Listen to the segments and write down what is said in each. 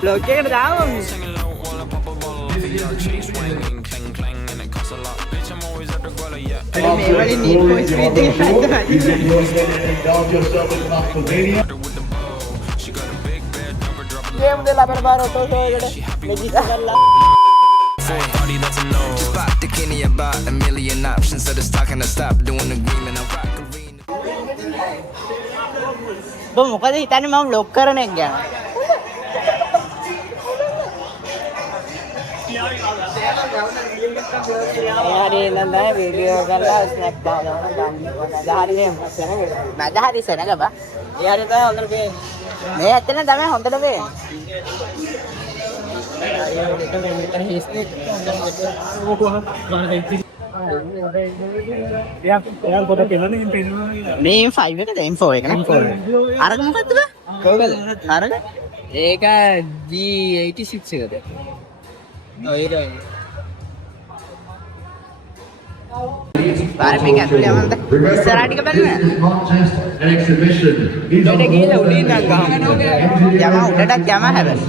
Block එකට දාමු. මේ වලින් need for speed එක හදන්න. Game de la preparo todo එකට මෙජික් කරලා. Just pop the Kenny about a million options. So just talking to stop doing the green and I'm rock arena. බෝ මොකද හිතන්නේ මම බ්ලොක් කරන එක ගැන? යාරේ නන්දා වීඩියෝ කරලා ස්නැක් දානවා ගන්න. හරියම මද හරි සනග බා. යාරේ තමයි හොඳට පේන්නේ. මේ ඇත්තට තමයි හොඳට පේන්නේ. මේ 5 එකද M4 එක නේ? අරක මොකද්ද බා? කොහොමද? අරක? ඒක G86 එකද? ඔය ඒක. बारे में क्या तुले हम तक सराठी का बन में बेटे की ले उड़ी ना काम क्या माँ उड़े टक क्या माँ है बस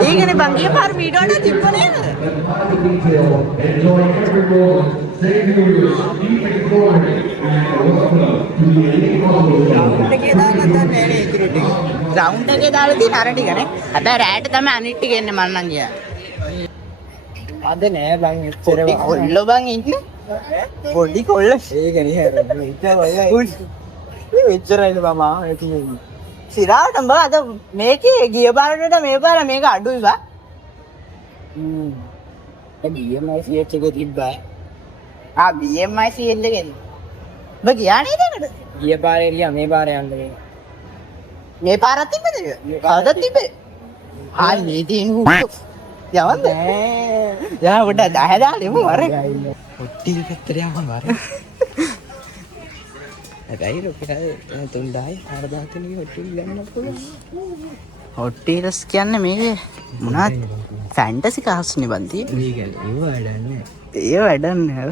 ठीक है ने बंगी बार वीडियो ना जिप्पो नहीं है राउंड के दाल थी नारटी का ने अबे रैट था मैं अनिटी के ने मारना गया අද නෑ බං එච්චර කොල්ල බං ඉන්නේ පොඩි කොල්ල ඒක නේ හර මෙච්චරයි මෙච්චරයිද මම තියෙන්නේ සිරාට බං අද මේකේ ගිය පාරට මේ පාර මේක අඩුයි බං BMI CH එක තිබ්බා BMI CH එකෙන් බං ගියා නේද ඒකට ගිය පාරේ ගියා මේ පාරේ යන්න මේ පාරත් තිබ්බද කවදද තිබ්බේ මේ තියෙන යවන්ද යා උඩ 10 දාලෙමු වරේ ඔට්ටිල් පැත්තට යමු වරේ හැබැයි රුපියල් 3000යි 4000 ක ඔට්ටිල් ගන්න පුළුවන් ඔට්ටිල්ස් කියන්නේ මේකේ මොනවද ෆැන්ටසි කාස් නේ බන්ති මේක ඒ වැඩන්නේ හව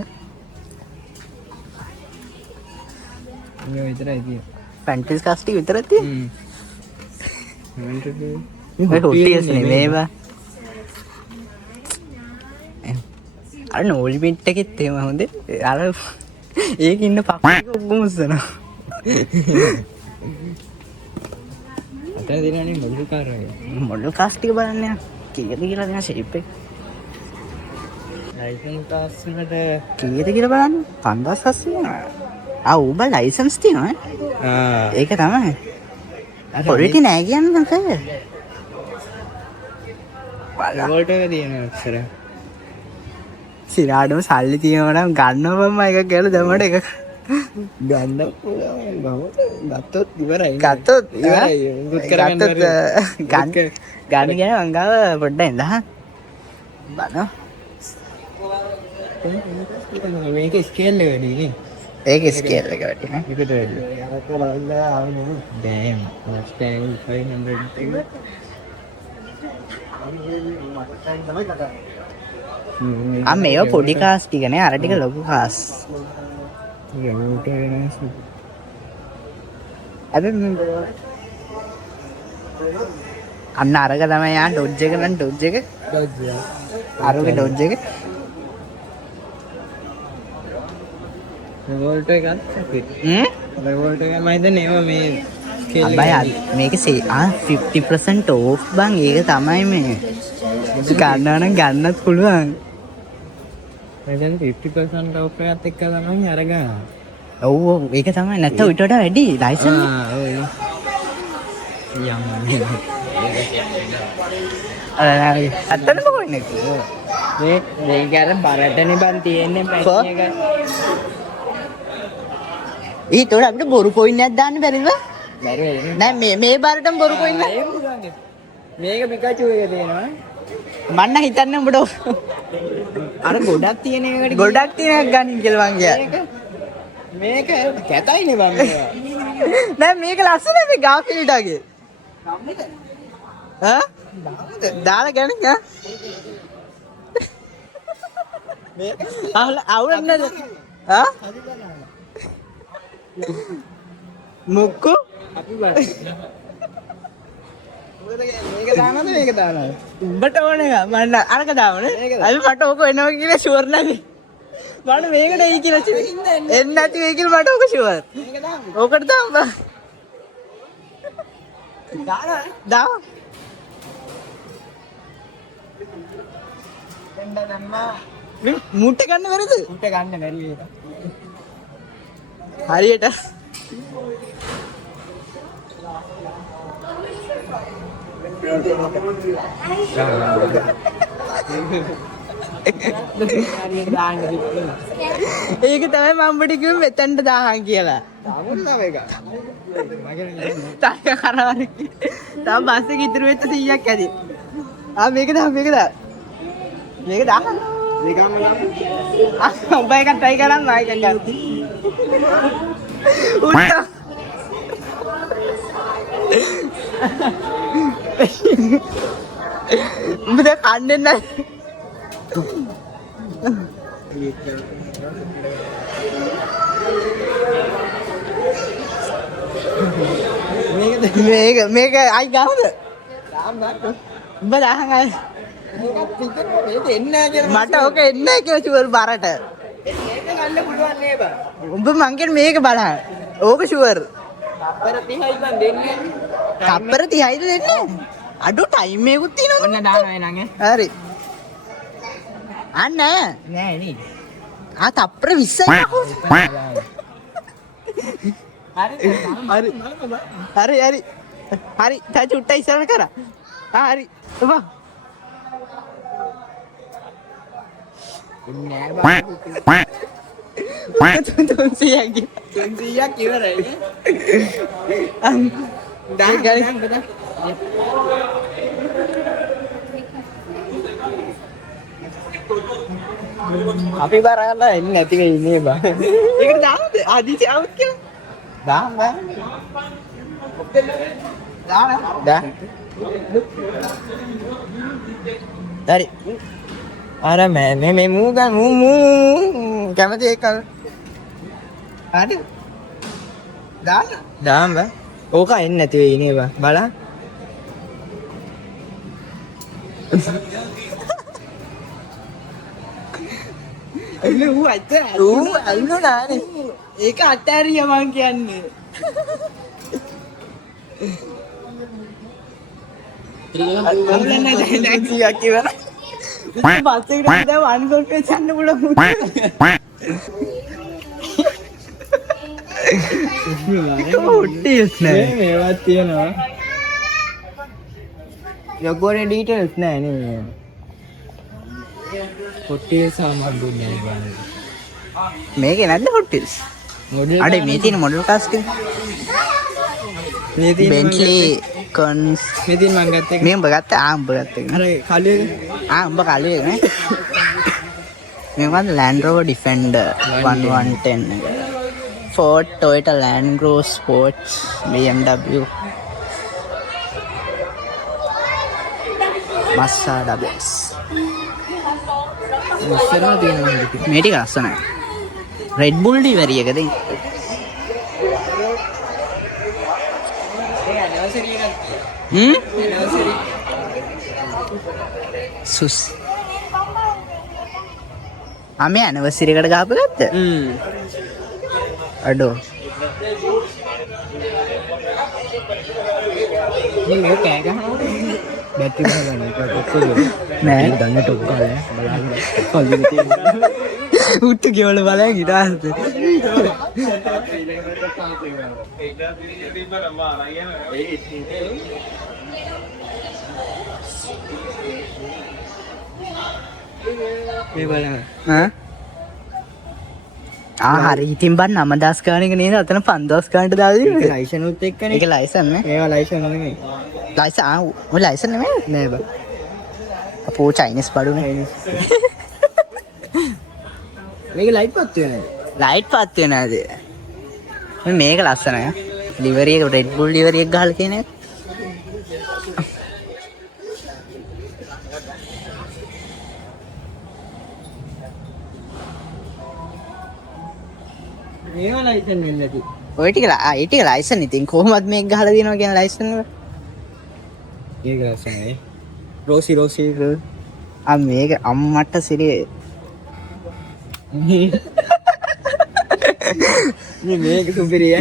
මේ විතරයි තියෙන්නේ ෆැන්ටසි කාස් ටික විතරක් තියෙන්නේ ඔට්ටිල්ස් නෙමෙයිවා අර නෝල් පිට් එකෙත් එහෙම හොඳේ අර ඒක ඉන්න පක්කේ ඔක්කොම උස්සනවා අතන දෙනනේ මොඩල් කාර් වගේ මොඩල් කාස් ටික බලන්න යා කීයද කියලා දෙන ෂේප් එක ලයිසන්ස් කාස් වලට කීයද කියලා බලන්න 5700 ඌබ ලයිසන්ස් තියෙනවා ඒක තමයි පොලිටි නෑ කියන්නේ නැතේ වෝල්ට් එක තියෙන අක්ෂර සිරාඩම සල්ලි තියෙනවා නම් ගන්නවම එකක් කියලා දැම්මට එක ගන්න පුළුවන් බව ගත්තොත් ඉවරයි ගත්තොත් ඉවරයි මුත් කරගන්න ගන්න කියන මංගාව පොඩ්ඩක් ඉඳ බලන්න මේක ස්කේල් එක වැඩි නේ ඒක ස්කේල් එක වැඩි නේ ඒකට වැඩි යාක බලන්න ආවනේ ඩෑම් Mustang 500 එක මේවා පොඩි කාස් ටික නේ අර ටික ලොකු කාස් අන්න අරක තමයි යා ඩොජ් එක නම් ඩොජ් එක අරක ඩොජ් එක වෝල්ට් එකක් වෝල්ට් එක මම හිතන්නේ ඒවා මේ අබයි මේක 50% ඕෆ් බං ඒක තමයි මේ ගන්නවා නම් ගන්නත් පුළුවන් දැන් 50% ඔෆ් එකත් එක්ක තමයි අරගන්න ඔව් ඒක තමයි නැත්නම් ඊට වඩා වැඩි ලයිසන් ඔව් අත්තනම කොන්නේ මේක අර බරටනේ බන් තියෙන්නේ පැටි එක ඊට වඩා අපිට බොරු කොයින් එකක් දාන්න බැරිද නෑ මේ බරටම බොරු කොයින් මේක පිකාචු එක තියෙනවා මන්න හිතන්න උඹට අර ගොඩක් තියෙන එකට ගොඩක් තියෙන එකක් ගන්න කියලා මං කියා මේක කැතයිනේ බං නෑ මේක ලස්සනයි මේ ගාෆිල්ටගේ ඈ දාලා ගන්න ඈ මේක අවුලක් නේද ආ මුක්කු අපි බලමු. මේක දානවද මේක දානවද? උඹට ඕන එක මන්න අරක දාමනේ අපි මට ඕක වෙනවා කියලා ෂුවර් නැති මට මේකට එයි කියලා එන්නේ නැති වෙයි කියලා මට ඕක ෂුවර් මේක දාමු. ඕකට දාන්න දානවා. දාව දෙන්න දැම්මා. මේ මුට්ට ගන්න බැරිද උට ගන්න බැරි මේක. හරියට හරියට දාන්න කිව්වා. ඒක තමයි මම උඹට කිව්වේ මෙතනට දාහන් කියලා දාමුද මේක? මගේ නේ. තාක කරවන්නේ තා බස් එක ඉතුරු වෙච්ච 100ක් ඇති මේක දාන්න මේකම දාමු. උඹ එක try කරන්න ආයෙ ගන්න උත්ත උඹ දැන් කන්නේ නැහැ මේක අයි ගාවද උඹ දාහන් ආයෙ මේක එන්නේ නැහැ කියලා. මට ඕක එන්නේ නැහැ කියලා ෂුවර් බරට මේක ගන්න පුළුවන් නේ බා. උඹ මං කියන්නේ මේක බලන්න ඕක ෂුවර් අපර 30යි බන් දෙන්නේ. තප්පර 30යිද දෙන්නේ අඩු ටයිම් එකකුත් තියෙනවා ඔන්න දානවා එනං ඈ. හරි අන්න නෑ නේ. තප්පර 20යි යකෝ හරි හරි හරි තා චුට්ටයි ඉස්සරහ කරා හරි ඔබ නෑ බා. 300ක් 200ක් ඉවරයි. දාන්න ගන්න අපි බරගන්න එන්නේ නැති වෙයි නේ බා. ඒකට දාන්නද ආදිචි අවුත් කියලා දාන්න බා. දාන්න දා. හරි. අර මේ මූ ගන්න මූ කැමති එක හරි දාන්න දාන්න බා. ඕක එන්නේ නැති වෙයි නේ බා. බලන්න. එන්නේ ඌ අච්චර ඌ අල්ලුණානේ. ඒක අටහැරිය මං කියන්නේ අල්ලන්න දැන් 100ක් ඉවරයි බස් එකට දැන් වන් ගොල්පේ යන්න පුළුවන් හොට්ටියස් නෑ මේවත් තියෙනවා. යොගෝනේ ඩීටේල්ස් නෑ නේ. හොට්ටිය සාමාන් දුන්නේ නෑ බලන්න. මේකේ නැද්ද හොට්ටියස් අඩේ මේ තියෙන මොඩල් කාස් එක මේ තියෙන බෙන්ට්ලි කොන්ස් මේ තියෙන මං ගත්ත එක. මේ උඹ ගත්තා උඹ ගත්ත එක අර කලියක උඹ කලිය නේ මේ වන්ද Land Rover Defender 1110 එක Ford Toyota Land Rover Sports BMW Mazda WS ඉස්සරහා තියෙනවා මේක. මේ ටික ලස්සනයි Red Bull delivery එකද ඒ ඇනිවර්සරි එකක්. ඇනිවර්සරි. සුස් මේ ඇනිවර්සරි එකට ගහපු ගත්ත අඩෝ මේ කෑ ගහනවා. බැටරි ගහගන්න එක ඔක්කොම. නෑ දන්න ටොප් කාලේ බලන්න. කොල්ලෙ තියෙනවා. උත්තු ගෙවල බලය ගිටාස්ත මේ බලන්න. හරි ඉතින් බන් 9000 ගානක නේද අතන 5000 ගානට දාලා ඒක තියෙන්නේ ලයිසන් උත් එක්කනේ. ඒක ලයිසන් නේ ඒවා ලයිසන් නෙමෙයි. ලයිසන් ඔය ලයිසන් නෙමෙයි නෑ බා. අපෝ චයිනීස් බඩුනේ මේක ලයිට් පත් වෙනවද? ලයිට් පත් වෙනවද මේක ලස්සනයි ලිවරි එක රෙඩ් බුල් ලිවරි එක ගහලා කියන එක මේවා ලයිසන් වෙන්නේ නැති. ඔය ටික ඒ ටික ලයිසන් ඉතින් කොහොමද මේක ගහලා දිනවා කියන ලයිසන් එක? ඒක ලස්සනයි. රෝසි මේක අම්මට සිරිය. මේක සුපිරිය.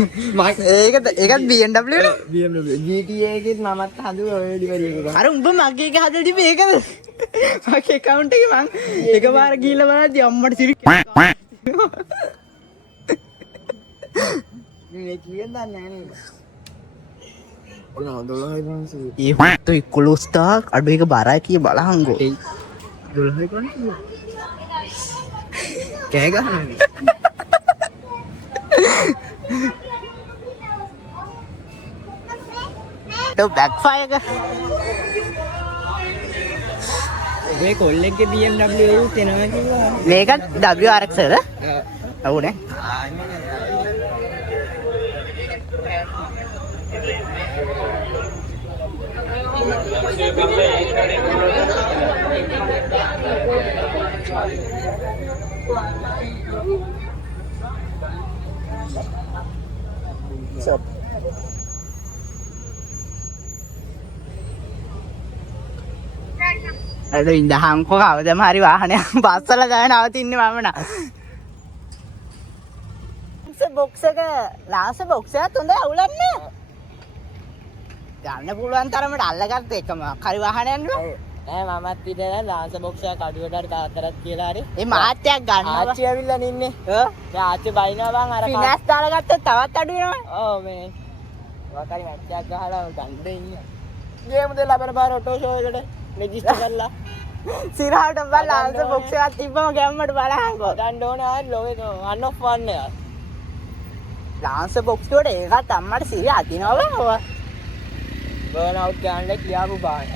ඒකත් BMW නේ. BMW GTA එකෙත් මමත් හදුවා ඔය ඩිවරි එක. අර උඹ මගේ එක හදලා තිබ්බේ ඒකද? මගේ account එකේ මං එකපාර ගිහලා බලද්දි අම්මට සිරිය. මේ කීයෙන් දන්නේ නැහැ නේද? ඔන්න 12 ඒ හොත්තු 11000ක් අඩු එක බරයි කිය බලහංගෝ. 12 කරන්නේ. කෑ ගහන්නේ. તો backfire එක මේ කොල්ලෙක්ගේ BMW එක තේනවා කිව්වා. මේකත් WRX ද? ඔව්නේ. අද ඉඳහන් කොහවදම හරි වාහනයක් බස්සලා ගාන නවතින්නේ මම නා. බොක්ස් එක ලාස බොක්ස් එකත් හොඳයි අවුලන්නේ. ගන්න පුළුවන් තරමට අල්ලගත්ත එකම හරි වාහනයක් නේ. ඈ මමත් ඉතින් ලාස බොක්ස් එක කඩුවට හරි තාත්තරත් කියලා හරි. ඒ මාත්‍යක් ගන්නවා. ආච්චි ඇවිල්ලා නින්නේ. දැන් ආච්චි බයිනවා බං අර ෆිනස් දාලා ගත්තොත් තවත් අඩු වෙනවා. ඔව් මේ වකරි මැච් එකක් ගහලා ගන්න ඉන්නේ. ගේම් දෙක ලබන පාර ඔටෝ ෂෝ එකට රෙජිස්ටර් කරලා සිරහට බල ලාස බොක්ස් එකක් තිබ්බම ගැම්මට බලහන්කෝ. ගන්න ඕන ආයි ලෝකේ one of one එක. ලාස බොක්ස් වලට ඒකත් අම්මට සිරිය අදිනවා බං. බර්න් අවුට් ගන්න කියාපු බාන.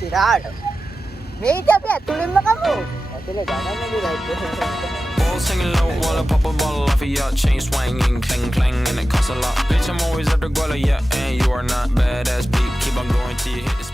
සිරහට මේක අපි ඇතුළෙන්ම කමු. ඇතුලේ ගන්න නේද? Balls hanging low while I pop a bottle off of your chain swinging, clang clang, and it costs a lot. Bitch, I'm always at the guala, yeah, and you are not badass beat. Keep on going till you hit the